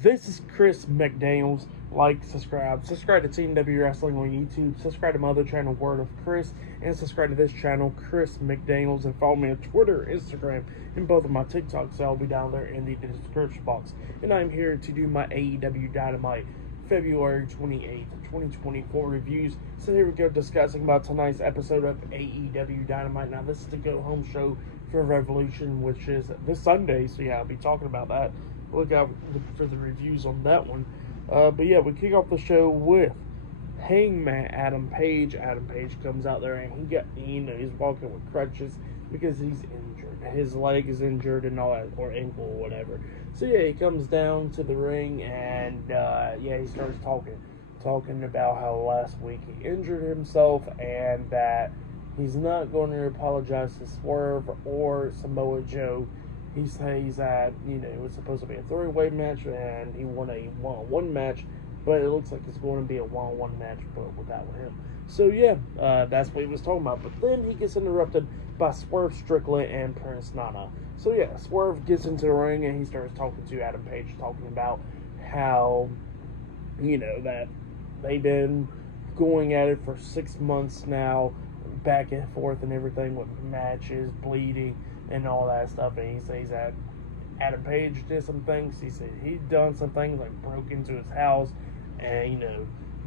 This is Chris McDaniels. Like, subscribe to TNW Wrestling on YouTube. Subscribe to my other channel, Word of Chris, and subscribe to this channel, Chris McDaniels, and follow me on Twitter, Instagram, and both of my TikToks. I'll be down there in the description box. And I'm here to do my AEW Dynamite February 28th, 2024 reviews. So here we go, discussing about tonight's episode of AEW Dynamite. Now, this is the go-home show for Revolution, which is this Sunday. So yeah, I'll be talking about that. Look out for the reviews on that one. But yeah, we kick off the show with Hangman Adam Page. Adam Page comes out there and he's walking with crutches because he's injured. His leg is injured and all that, or ankle or whatever. So yeah, he comes down to the ring and he starts talking about how last week he injured himself and that he's not going to apologize to Swerve or Samoa Joe. He says that, it was supposed to be a three-way match, and he won a one-on-one match, but it looks like it's going to be a one-on-one match, but without him. So, yeah, that's what he was talking about. But then he gets interrupted by Swerve Strickland and Prince Nana. So, yeah, Swerve gets into the ring, and he starts talking to Adam Page, talking about how, that they've been going at it for 6 months now, back and forth and everything with matches, bleeding, and all that stuff. And he says that Adam Page did some things. He said he'd done some things, like broke into his house and,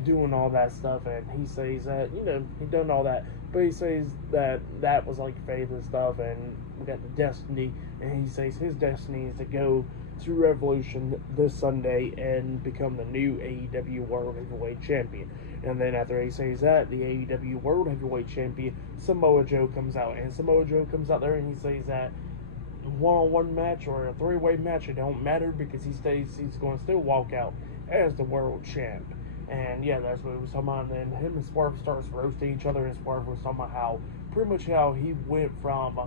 doing all that stuff. And he says that, he done all that. But he says that that was like faith and stuff, and we got the destiny. And he says his destiny is to go to Revolution this Sunday and become the new AEW World Heavyweight Champion. And then after he says that, the AEW World Heavyweight Champion, Samoa Joe, comes out. And Samoa Joe comes out there and he says that one-on-one match or a three-way match, it don't matter, because he's going to still walk out as the world champ. And yeah, that's what he was talking about. And then him and Swerve starts roasting each other, and Swerve was talking about how he went from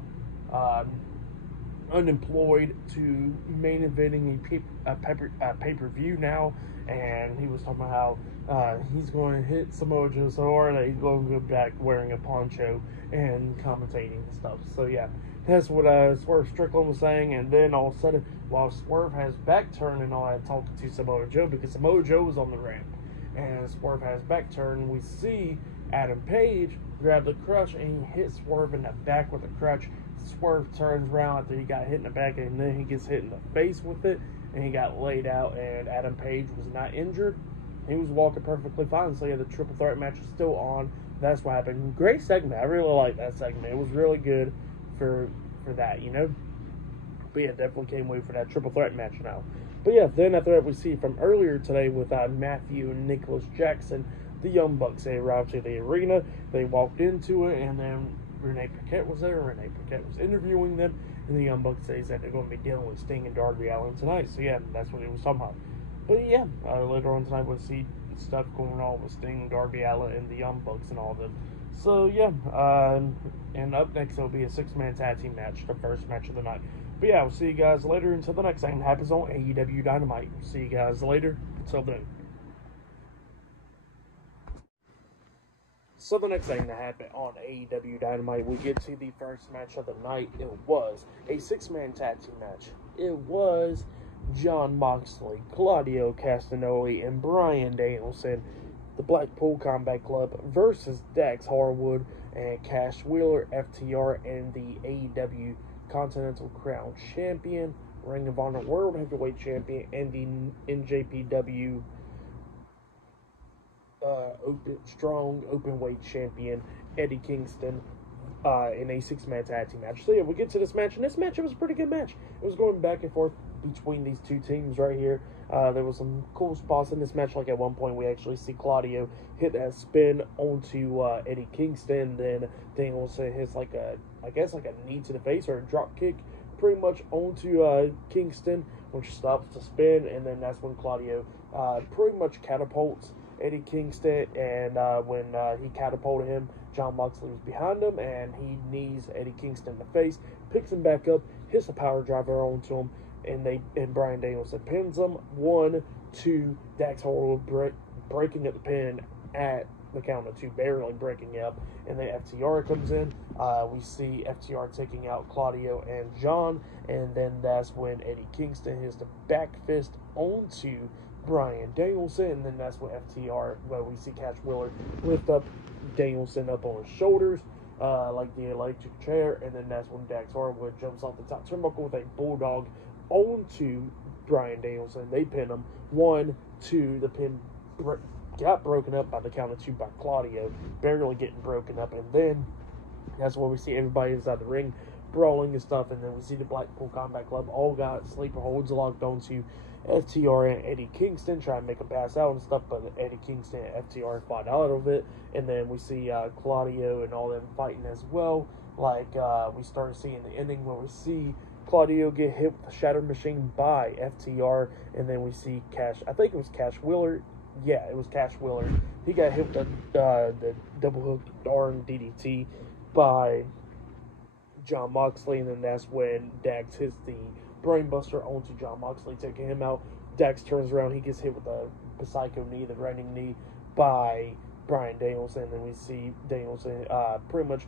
unemployed to main eventing a pay-per-view now. And he was talking about how he's going to hit Samoa Joe so hard that he's going to go back wearing a poncho and commentating and stuff. So yeah, that's what Swerve Strickland was saying. And then all of a sudden, while Swerve has back turned and all that, talking to Samoa Joe, because Samoa Joe was on the ramp and Swerve has back turned, we see Adam Page grab the crutch and he hits Swerve in the back with the crutch. Swerve turns around after he got hit in the back, and then he gets hit in the face with it, and he got laid out. And Adam Page was not injured. He was walking perfectly fine. So yeah, the triple threat match is still on. That's what happened. Great segment. I really like that segment. It was really good for that, But yeah, definitely can't wait for that triple threat match now. But yeah, then after that, we see from earlier today with Matthew and Nicholas Jackson, the Young Bucks. They arrived to the arena. They walked into it, and then Renee Paquette was there. Renee Paquette was interviewing them, and the Young Bucks says that they're going to be dealing with Sting and Darby Allin tonight. So yeah, that's what he was talking about. But yeah, later on tonight we'll see stuff going on with Sting, Darby Allin, and the Young Bucks and all of them. So yeah, and up next will be a 6-man tag team match, the first match of the night. But yeah, we'll see you guys later until the next thing happens on AEW Dynamite. See you guys later. Until then. So the next thing that happened on AEW Dynamite, we get to the first match of the night. It was a 6-man tag team match. It was Jon Moxley, Claudio Castagnoli, and Bryan Danielson, the Blackpool Combat Club, versus Dax Harwood and Cash Wheeler, FTR, and the AEW Continental Crown Champion, Ring of Honor World Heavyweight Champion, and the NJPW strong openweight champion Eddie Kingston in a 6-man tag team match. So yeah, we get to this match, and this match, it was a pretty good match. It was going back and forth between these two teams right here. There was some cool spots in this match. Like at one point, we actually see Claudio hit that spin onto Eddie Kingston. Then Danielson hits like a knee to the face or a drop kick, pretty much onto Kingston, which stops the spin. And then that's when Claudio pretty much catapults Eddie Kingston, and when he catapulted him, Jon Moxley was behind him, and he knees Eddie Kingston in the face, picks him back up, hits a power driver onto him, and Bryan Danielson pins him. 1, 2, Dax Harwood breaking up the pin at the count of two, barely breaking up, and then FTR comes in. We see FTR taking out Claudio and John, and then that's when Eddie Kingston hits the back fist onto Bryan Danielson, and then that's when we see Cash Wheeler lift up Danielson up on his shoulders, like the electric chair, and then that's when Dax Harwood jumps off the top turnbuckle with a bulldog onto Bryan Danielson. They pin him 1, 2. The pin got broken up by the count of 2 by Claudio, barely getting broken up, and then that's where we see everybody inside the ring brawling and stuff, and then we see the Blackpool Combat Club all got sleeper holds locked onto FTR and Eddie Kingston, trying to make him pass out and stuff, but Eddie Kingston and FTR fought out of it, and then we see Claudio and all them fighting as well. Like, we started seeing the ending where we see Claudio get hit with the Shatter Machine by FTR, and then we see I think it was Cash Wheeler. Yeah, it was Cash Wheeler. He got hit with the double hook arm DDT by Jon Moxley, and then that's when Dax hits the brainbuster onto Jon Moxley, taking him out. Dax turns around, he gets hit with the psycho knee, the running knee, by Bryan Danielson, and then we see Danielson pretty much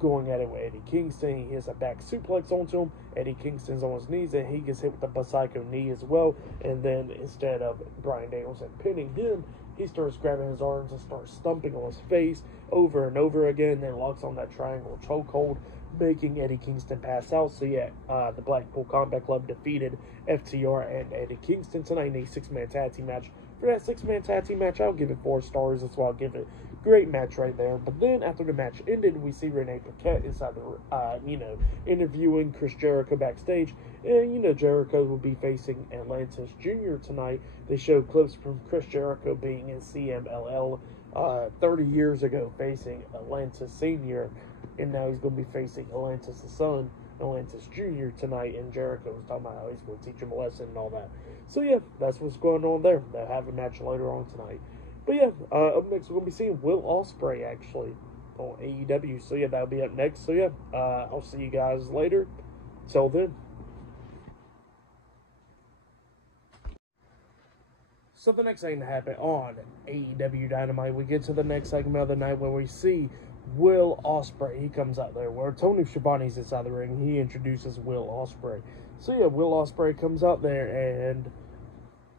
going at it with Eddie Kingston. He hits a back suplex onto him. Eddie Kingston's on his knees, and he gets hit with the psycho knee as well, and then instead of Bryan Danielson pinning him, he starts grabbing his arms and starts stumping on his face over and over again, and then locks on that triangle chokehold, making Eddie Kingston pass out. So yeah, the Blackpool Combat Club defeated FTR and Eddie Kingston tonight in a 6-man tag team match. For that 6-man tag team match, I'll give it 4 stars. That's why I'll give it. Great match right there. But then after the match ended, we see Renee Paquette inside the, interviewing Chris Jericho backstage. And, Jericho will be facing Atlantis Jr. tonight. They show clips from Chris Jericho being in CMLL 30 years ago, facing Atlantis Sr., and now he's going to be facing Atlantis' son, Atlantis Jr. tonight, and Jericho was talking about how he's going to teach him a lesson and all that. So yeah, that's what's going on there. They'll have a match later on tonight. But yeah, up next we're going to be seeing Will Ospreay actually on AEW. So yeah, that'll be up next. So yeah, I'll see you guys later. Till then. So the next thing to happen on AEW Dynamite, we get to the next segment of the night where we see Will Ospreay. He comes out there where Tony Schiavone's inside the ring. He introduces Will Ospreay. So yeah, Will Ospreay comes out there and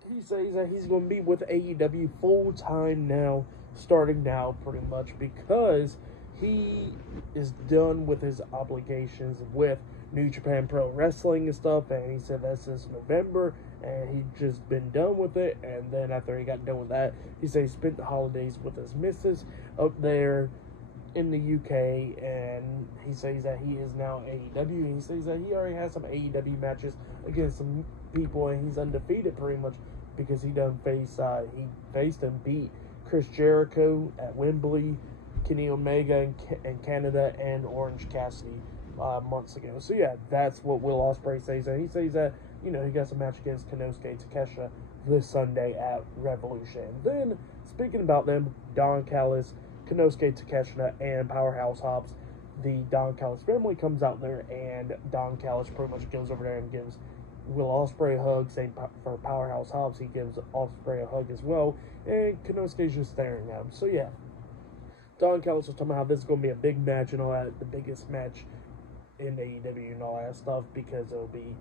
he says that he's going to be with AEW full time now, starting now pretty much, because he is done with his obligations with New Japan Pro Wrestling and stuff, and he said that since November, and he'd just been done with it. And then after he got done with that, he said he spent the holidays with his missus up there in the UK, and he says that he is now AEW. He says that he already has some AEW matches against some people, and he's undefeated pretty much, because he faced and beat Chris Jericho at Wembley, Kenny Omega in Canada, and Orange Cassidy months ago. So yeah, that's what Will Ospreay says, and he says that he got some match against Konosuke Takeshita this Sunday at Revolution. And then speaking about them, Don Callis, Konosuke Takeshita, and Powerhouse Hobbs, the Don Callis family comes out there, and Don Callis pretty much goes over there and gives Will Ospreay a hug. Same for Powerhouse Hobbs, he gives Ospreay a hug as well, and Konosuke's just staring at him. So yeah, Don Callis was talking about how this is going to be a big match and all that, the biggest match in AEW and all that stuff, because it'll be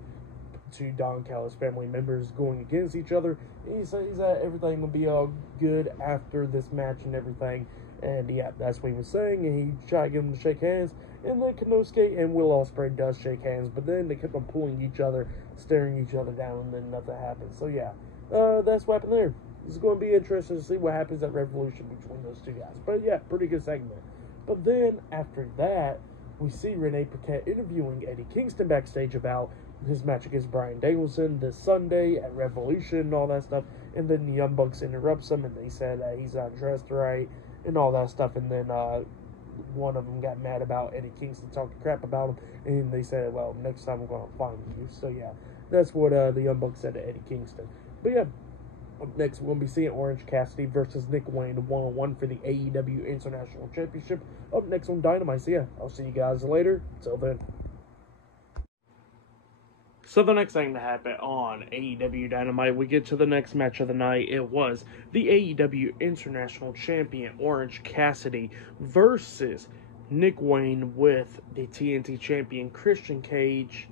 2 Don Callis family members going against each other. And he says that everything will be all good after this match and everything. And yeah, that's what he was saying, and he tried to get them to shake hands, and then Konosuke and Will Ospreay does shake hands, but then they kept on pulling each other, staring each other down, and then nothing happened. So yeah, that's what happened there. It's going to be interesting to see what happens at Revolution between those 2 guys. But yeah, pretty good segment. But then after that, we see Renee Paquette interviewing Eddie Kingston backstage about his match against Bryan Danielson this Sunday at Revolution and all that stuff. And then the Young Bucks interrupts him, and they said that he's not dressed right and all that stuff. And then one of them got mad about Eddie Kingston talking crap about him, and they said, well, next time we're going to find you. So yeah, that's what the Young Bucks said to Eddie Kingston. But yeah, up next we're going to be seeing Orange Cassidy versus Nick Wayne 1-on-1 for the AEW International Championship up next on Dynamite. So yeah, I'll see you guys later. Till then. So the next thing to happen on AEW Dynamite, we get to the next match of the night. It was the AEW International Champion Orange Cassidy versus Nick Wayne with the TNT Champion Christian Cage,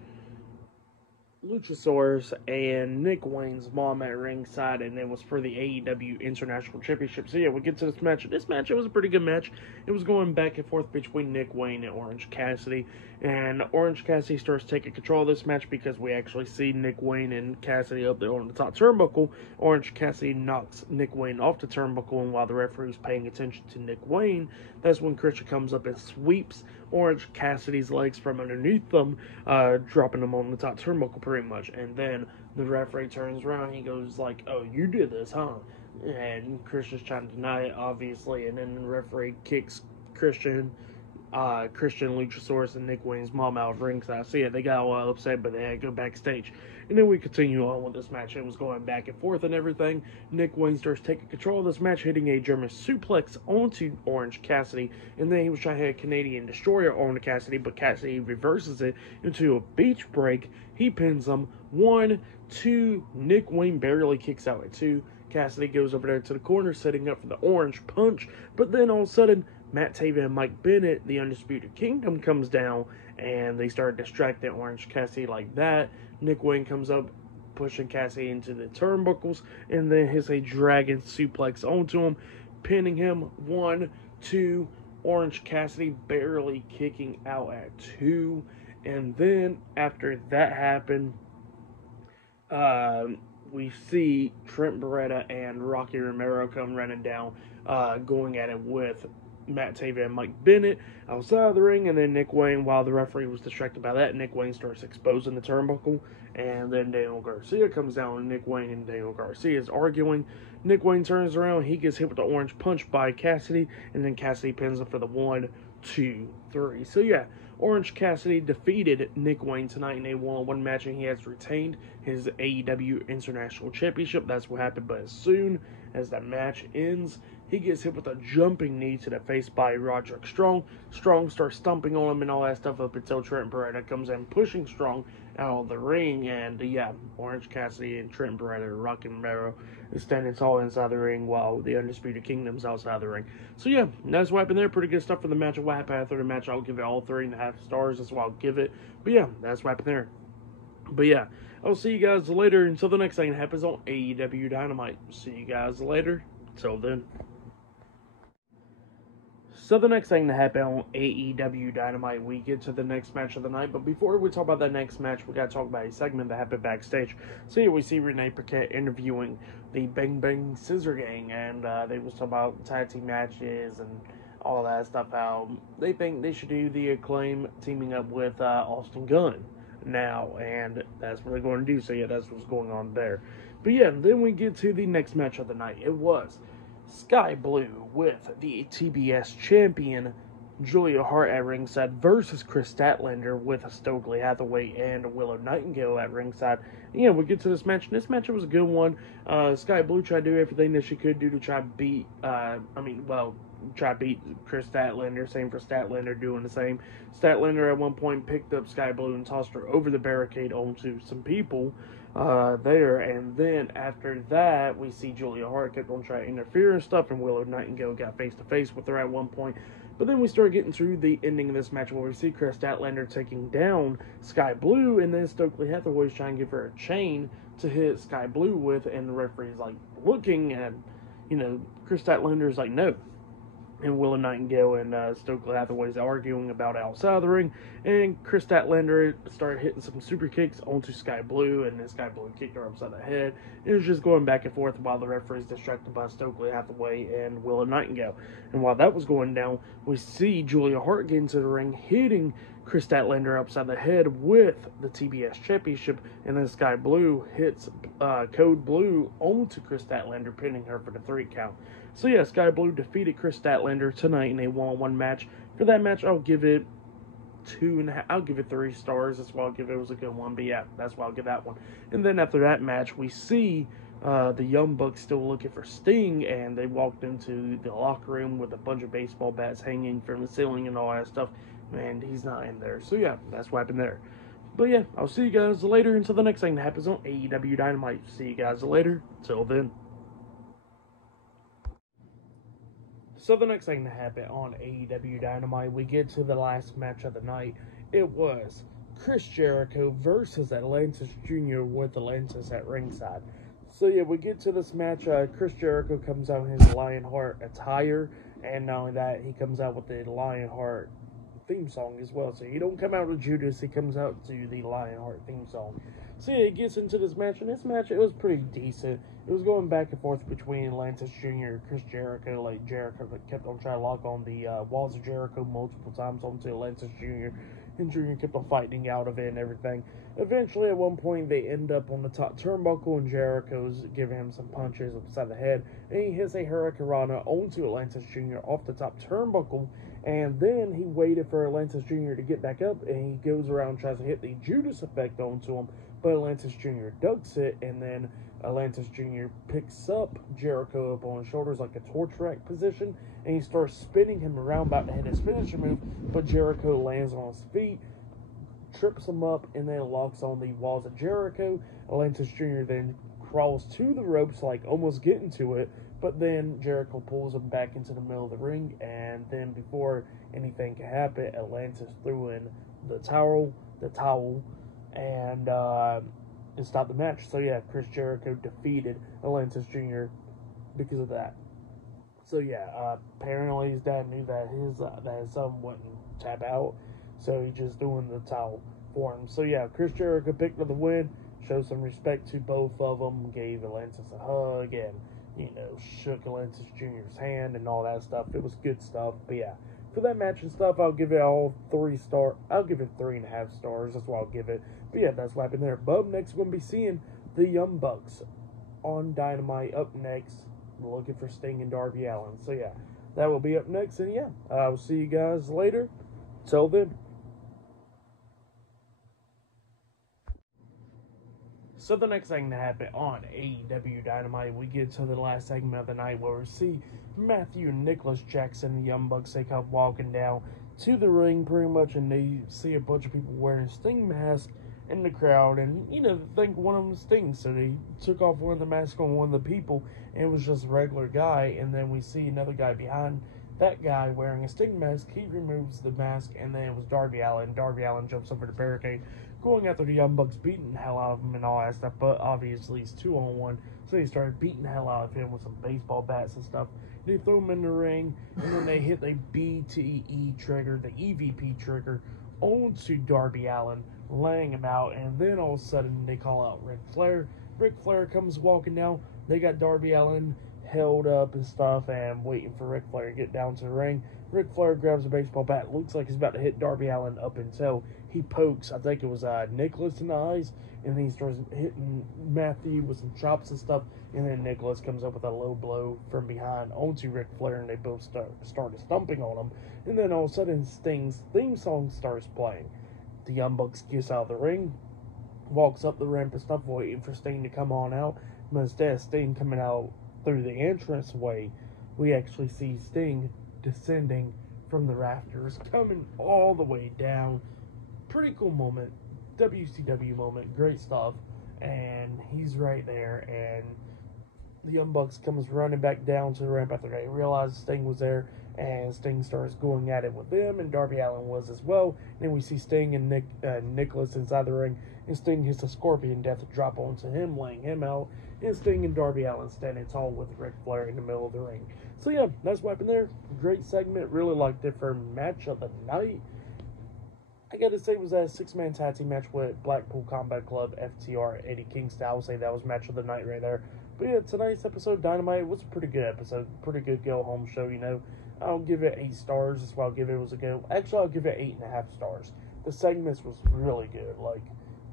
Luchasaurus, and Nick Wayne's mom at ringside, and it was for the AEW International Championship. So yeah, we get to this match. This match, it was a pretty good match. It was going back and forth between Nick Wayne and Orange Cassidy, and Orange Cassidy starts taking control of this match because we actually see Nick Wayne and Cassidy up there on the top turnbuckle. Orange Cassidy knocks Nick Wayne off the turnbuckle, and while the referee is paying attention to Nick Wayne, that's when Christian comes up and sweeps Orange Cassidy's legs from underneath them, dropping them on the top turnbuckle pretty much. And then the referee turns around, he goes like, "Oh, you did this, huh?" And Christian's trying to deny it, obviously, and then the referee kicks Christian, Luchasaurus, and Nick Wayne's mom out of ringside. So yeah, they got all upset, but they had to go backstage. And then we continue on with this match. It was going back and forth and everything. Nick Wayne starts taking control of this match, hitting a German suplex onto Orange Cassidy. And then he was trying to hit a Canadian Destroyer on Cassidy, but Cassidy reverses it into a beach break. He pins him. 1, 2. Nick Wayne barely kicks out at 2. Cassidy goes over there to the corner, setting up for the Orange Punch. But then all of a sudden, Matt Taven and Mike Bennett, the Undisputed Kingdom, comes down, and they start distracting Orange Cassidy like that. Nick Wayne comes up, pushing Cassidy into the turnbuckles, and then hits a dragon suplex onto him, pinning him. 1, 2. Orange Cassidy barely kicking out at 2. And then after that happened, we see Trent Beretta and Rocky Romero come running down, going at it with Matt Taven and Mike Bennett outside of the ring. And then Nick Wayne, while the referee was distracted by that, Nick Wayne starts exposing the turnbuckle, and then Daniel Garcia comes down, and Nick Wayne and Daniel Garcia is arguing. Nick Wayne turns around, he gets hit with the Orange Punch by Cassidy, and then Cassidy pins him for the 1, 2, 3. So yeah, Orange Cassidy defeated Nick Wayne tonight in a one-on-one match, and he has retained his AEW International Championship. That's what happened, but as soon as that match ends, he gets hit with a jumping knee to the face by Roderick Strong. Strong starts stomping on him and all that stuff up until Trent Beretta comes in, pushing Strong out of the ring. And yeah, Orange Cassidy and Trent Beretta, Rocky Romero, is standing tall inside the ring while the Undisputed Kingdom's outside the ring. So yeah, that's what happened there. Pretty good stuff for the match. What happened after the match, I'll give it all 3.5 stars. That's what I'll give it. But yeah, that's what happened there. But yeah, I'll see you guys later until the next thing that happens on AEW Dynamite. See you guys later. Till then. So the next thing to happen on AEW Dynamite, we get to the next match of the night. But before we talk about that next match, we got to talk about a segment that happened backstage. So here we see Renee Paquette interviewing the Bang Bang Scissor Gang, and they was talking about tag team matches and all that stuff, how they think they should do the Acclaim teaming up with Austin Gunn now, and that's what they're going to do. So yeah, that's what's going on there. But yeah, then we get to the next match of the night. It was Sky Blue with the TBS champion Julia Hart at ringside versus Chris Statlander with Stokely Hathaway and Willow Nightingale at ringside. And yeah, we get to this match, and this match was a good one. Sky Blue tried to do everything that she could do to try to beat, try to beat Chris Statlander. Same for Statlander doing the same. Statlander at one point picked up Sky Blue and tossed her over the barricade onto some people there, and then after that we see Julia Hart kept on trying to interfere and stuff, and Willow Nightingale got face to face with her at one point. But then we start getting through the ending of this match where we see Chris Statlander taking down Sky Blue, and then Stokely Hathaway's trying to give her a chain to hit Sky Blue with, and the referee's like looking, and Chris Statlander's like no. And Willow Nightingale and Stokely Hathaway's arguing about outside the ring, and Chris Statlander started hitting some super kicks onto Sky Blue, and then Sky Blue kicked her upside the head. It was just going back and forth while the referee's distracted by Stokely Hathaway and Willow Nightingale. And while that was going down, we see Julia Hart get into the ring, hitting Chris Statlander upside the head with the TBS Championship, and then Sky Blue hits Code Blue onto Chris Statlander, pinning her for the 3 count. So yeah, Sky Blue defeated Chris Statlander tonight in a one-on-one match. For that match, I'll give it 2.5. I'll give it 3 stars. That's why I'll give it. It was a good one. But yeah, that's why I'll give that one. And then after that match, we see the Young Bucks still looking for Sting, and they walked into the locker room with a bunch of baseball bats hanging from the ceiling and all that stuff. And he's not in there. So yeah, that's what happened there. But yeah, I'll see you guys later until the next thing that happens on AEW Dynamite. See you guys later. Till then. So the next thing that happened on AEW Dynamite, we get to the last match of the night. It was Chris Jericho versus Atlantis Jr. with Atlantis at ringside. So yeah, we get to this match. Chris Jericho comes out in his Lionheart attire, and not only that, he comes out with the Lionheart theme song as well. So he don't come out with Judas, he comes out to the Lionheart theme song. So yeah, he gets into this match, and this match, it was pretty decent. It was going back and forth between Atlantis Jr. and Chris Jericho. Like, Jericho kept on trying to lock on the walls of Jericho multiple times onto Atlantis Jr., and Jr. kept on fighting out of it and everything. Eventually, at one point, they end up on the top turnbuckle, and Jericho's giving him some punches upside the head, and he hits a Hurricanrana onto Atlantis Jr. off the top turnbuckle, and then he waited for Atlantis Jr. to get back up, and he goes around and tries to hit the Judas effect onto him, but Atlantis Jr. ducks it, and then Atlantis Jr. picks up Jericho up on his shoulders like a torch rack position, and he starts spinning him around, about to hit his finisher move, but Jericho lands on his feet, trips him up, and then locks on the walls of Jericho. Atlantis Jr. then crawls to the ropes, like almost getting to it, but then Jericho pulls him back into the middle of the ring, and then before anything can happen, Atlantis threw in the towel, and stopped the match. So yeah, Chris Jericho defeated Atlantis Jr. because of that. So yeah, apparently his dad knew that his son wouldn't tap out, so he's just doing the towel for him. So yeah, Chris Jericho picked up the win, showed some respect to both of them, gave Atlantis a hug, and shook Atlantis Jr.'s hand and all that stuff. It was good stuff. But yeah, for that match and stuff, I'll give it all 3 stars. I'll give it 3.5 stars. That's what I'll give it. But yeah, that's what happened there. But next, we're going to be seeing the Young Bucks on Dynamite up next. We're looking for Sting and Darby Allin. So yeah, that will be up next. And yeah, I will see you guys later. Till then. So the next thing that happened on AEW Dynamite, we get to the last segment of the night where we see Matthew and Nicholas Jackson, the Young Bucks, they come walking down to the ring pretty much, and they see a bunch of people wearing Sting masks in the crowd, and they think one of them Sting, so they took off one of the masks on one of the people, and it was just a regular guy. And then we see another guy behind that guy wearing a Sting mask. He removes the mask, and then it was Darby Allin. Darby Allin jumps over the barricade, going after the Young Bucks, beating the hell out of him and all that stuff. But obviously it's 2-on-1, so they started beating the hell out of him with some baseball bats and stuff. They throw him in the ring, and then they hit the BTE trigger, the EVP trigger, onto Darby Allin, laying him out. And then all of a sudden they call out Ric Flair. Ric Flair comes walking down. They got Darby Allin held up and stuff, and waiting for Ric Flair to get down to the ring. Ric Flair grabs a baseball bat, looks like he's about to hit Darby Allin up until he pokes, I think it was Nicholas in the eyes, and then he starts hitting Matthew with some chops and stuff, and then Nicholas comes up with a low blow from behind onto Ric Flair, and they both started stomping on him. And then all of a sudden Sting's theme song starts playing. The Young Bucks gets out of the ring, walks up the ramp and stuff, waiting for Sting to come on out, but instead of Sting coming out through the entranceway, we actually see Sting descending from the rafters, coming all the way down. Pretty cool moment, WCW moment, great stuff. And he's right there, and the Young Bucks comes running back down to the ramp after they realized Sting was there, and Sting starts going at it with them, and Darby Allin was as well. And then we see Sting and Nicholas inside the ring, and Sting hits a Scorpion Death drop onto him, laying him out, and Sting and Darby Allin standing tall with Ric Flair in the middle of the ring. So yeah, that's what happened there. Great segment, really liked it for match of the night. I gotta say, it was a 6-man tag team match with Blackpool Combat Club, FTR, Eddie Kingston. I would say that was match of the night right there. But yeah, tonight's episode, Dynamite, was a pretty good episode. Pretty good go-home show, I'll give it 8 stars. That's why I'll give it was a go. Actually, I'll give it 8.5 stars. The segments was really good. Like,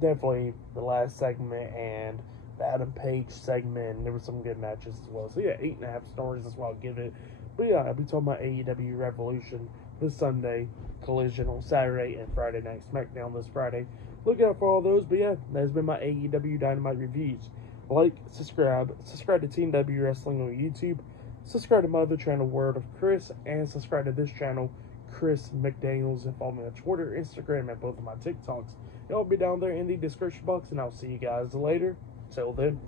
definitely the last segment and the Adam Page segment. And there were some good matches as well. So yeah, 8.5 stars. That's why I'll give it. But yeah, I'll be talking about AEW Revolution this Sunday, Collision on Saturday, and Friday Night SmackDown this Friday. Look out for all those. But yeah, that has been my AEW Dynamite reviews. Like, subscribe to Team W Wrestling on YouTube. Subscribe to my other channel, Word of Chris, and subscribe to this channel, Chris McDaniels, and follow me on Twitter, Instagram, and both of my TikToks It'll be down there in the description box, and I'll see you guys later. Till then.